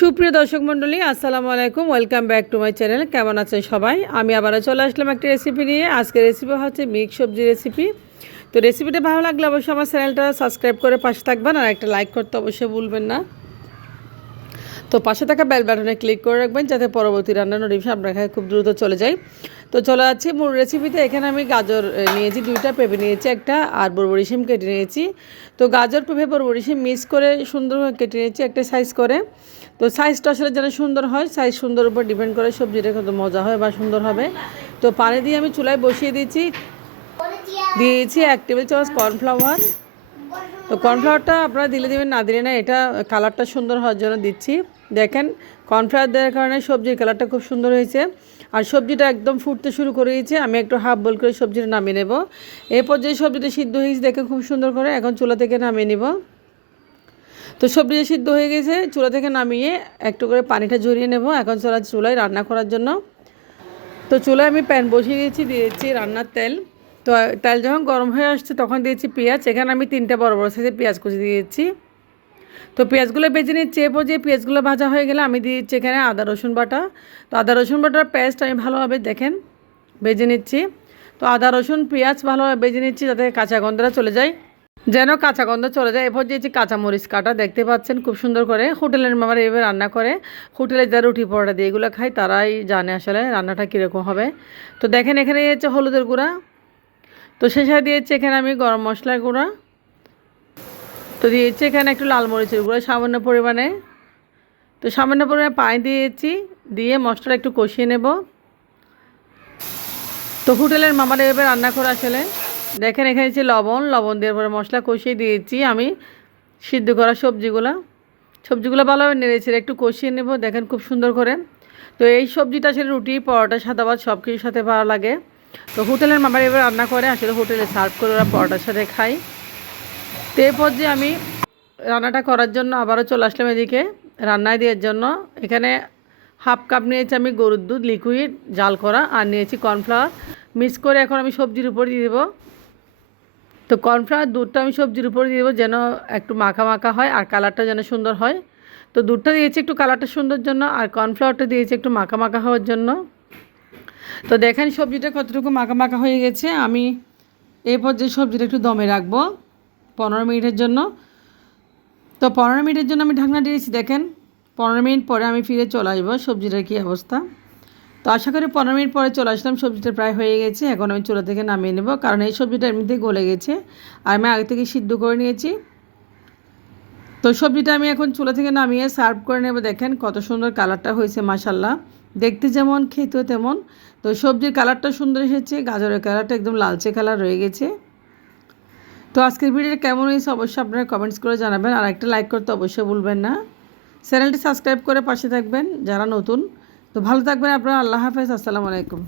সুপ্রিয় দর্শক মণ্ডলী, আসসালামু আলাইকুম। Welcome back to my channel. কেমন আছেন সবাই? আমি আবারও চলে আসলাম একটা রেসিপি নিয়ে। আজকের রেসিপি হচ্ছে মিক্স সবজি রেসিপি। তো রেসিপিটা ভালো লাগলে অবশ্যই আমার চ্যানেলটা সাবস্ক্রাইব করে পাশে থাকবেন, আর একটা লাইক করতে অবশ্যই ভুলবেন না। তো পাশে থাকা বেল বাটনে ক্লিক করে রাখবেন যাতে পরবর্তী রান্নার নোটিফিকেশন আপনার কাছে খুব দ্রুত চলে যায়। তো চলে যাচ্ছি মূল রেসিপিতে। এখানে আমি গাজর নিয়েছি দুইটা, পেঁপে নিয়েছি একটা, আর বরবটি শিম কেটে নিয়েছি। তো গাজর, পেঁপে, বরবটি শিম মিক্স করে সুন্দরভাবে কেটে নিয়েছি একটা সাইজ করে। তো সাইজটা আসলে যেন সুন্দর হয়, সাইজ সুন্দর উপর ডিপেন্ড করে সবজিটা কত মজা হয় বা সুন্দর হবে। তো পানি দিয়ে আমি চুলায় বসিয়ে দিয়েছি। দিয়েছি 1 টেবিল চামচ কর্নফ্লাওয়ার। তো কর্নফ্লাওয়ারটা আপনারা দিলে দেবেন, না দিলে না, এটা কালারটা সুন্দর হওয়ার জন্য দিচ্ছি। দেখেন কর্নফ্লাওয়ার দেওয়ার কারণে সবজির কালারটা খুব সুন্দর হয়েছে, আর সবজিটা একদম ফুটতে শুরু করে দিয়েছে। আমি একটু হাফ বল করে সবজিটা নামিয়ে নেব। এরপর যে সবজিটা সিদ্ধ হয়েছে দেখে খুব সুন্দর করে, এখন চুলা থেকে নামিয়ে নেব। তো সবজিটা সিদ্ধ হয়ে গেছে, চুলা থেকে নামিয়ে একটু করে পানিটা ঝরিয়ে নেব। এখন চুলায় রান্না করার জন্য। তো চুলায় আমি প্যান বসিয়ে দিয়েছি রান্নার তেল। তো তেল যখন গরম হয়ে আসছে তখন দিয়েছি পেঁয়াজ। এখানে আমি 3টা বড় বড় সাইজের পেঁয়াজ কুচি দিয়েছি। তো পেঁয়াজগুলো ভেজে নিচ্ছি। এরপর যে পেঁয়াজগুলো ভাজা হয়ে গেলে আমি দিয়েছি এখানে আদা রসুন বাটা। তো আদা রসুন বাটার পেস্ট আমি ভালোভাবে দেখেন ভেজে নিচ্ছি। তো আদা রসুন পেঁয়াজ ভালোভাবে ভেজে নিচ্ছি যাতে কাঁচা গন্ধটা চলে যায়, যেন কাঁচা গন্ধ চলে যায়। এরপর দিয়েছি কাঁচামরিচ কাটা, দেখতে পাচ্ছেন খুব সুন্দর করে। হোটেলের মামারা এভাবে রান্না করে, হোটেলে যারা রুটি পরোটা দিয়ে এগুলো খায় তারাই জানে আসলে রান্নাটা কীরকম হবে। তো দেখেন এখানে দিয়েছে হলুদের গুঁড়া। তো শেষে দিয়েছি এখানে আমি গরম মশলার গুঁড়া। তো দিয়েছি এখানে একটু লাল মরিচের গুঁড়া সামান্য পরিমাণে। তো সামান্য পরিমাণে পানি দিয়েছি, দিয়ে মশলাটা একটু কষিয়ে নেব। তো হোটেলের মামারা এভাবে রান্না করে আসলে। দেখেন এখানে যে লবণ দেওয়ার পরে মশলা কষিয়ে দিয়েছি আমি সিদ্ধ করা সবজিগুলো ভালোভাবে নেড়েছে একটু কষিয়ে নেব। দেখেন খুব সুন্দর করে। তো এই সবজিটা আসলে রুটি, পরোটা, সাদা ভাত সব কিছুর সাথে ভালো লাগে। তো হোটেলের মামারা এবার রান্না করে আসলে হোটেলে সার্ভ করে ওরা পরোটার সাথে খায়। তো এরপর যে আমি রান্নাটা করার জন্য আবারও চলে আসলাম এদিকে রান্নায় দেওয়ার জন্য। এখানে হাফ কাপ নিয়েছি আমি গরুর দুধ লিকুইড জাল করা, আর নিয়েছি কর্নফ্লাওয়ার মিক্স করে এখন আমি সবজির উপর দিয়ে দেবো। তো কর্নফ্লাওয়ার দুধটা আমি সবজির উপরে দিয়ে দেবো যেন একটু মাখা মাখা হয় আর কালারটা যেন সুন্দর হয়। তো দুধটা দিয়েছি একটু কালারটা সুন্দর জন্য, আর কর্নফ্লাওয়ারটা দিয়েছি একটু মাখা মাখা হওয়ার জন্য। তো দেখেন সবজিটা কতটুকু মাখা মাখা হয়ে গেছে। আমি এরপর যে সবজিটা একটু দমে রাখবো 15 মিনিটের জন্য। তো 15 মিনিটের জন্য আমি ঢাকনা দিয়েছি। দেখেন 15 মিনিট পরে আমি ফিরে চলে আসবো সবজিটার কী অবস্থা। তো আশা করি 15 মিনিট পরে চলে আসলাম, সবজিটা প্রায় হয়ে গেছে। এখন আমি চুলা থেকে নামিয়ে নেব, কারণ এই সবজিটা এমনিতেই গলে গেছে আর আমি আগে থেকে সিদ্ধ করে নিয়েছি। তো সবজিটা আমি এখন চুলা থেকে নামিয়ে সার্ভ করে নেব। দেখেন কত সুন্দর কালারটা হয়েছে, মাশাল্লাহ। দেখতে যেমন খেতেও তেমন। তো সবজির কালারটা সুন্দর এসেছে, গাজরের কালারটা একদম লালচে কালার রয়ে গেছে। তো আজকের ভিডিওটা কেমন হয়েছে অবশ্যই আপনারা কমেন্টস করে জানাবেন, আর একটা লাইক করতে অবশ্যই ভুলবেন না। চ্যানেলটি সাবস্ক্রাইব করে পাশে থাকবেন যারা নতুন। তো ভালো থাকবেন আপনারা। আল্লাহ হাফেজ, আসসালামু আলাইকুম।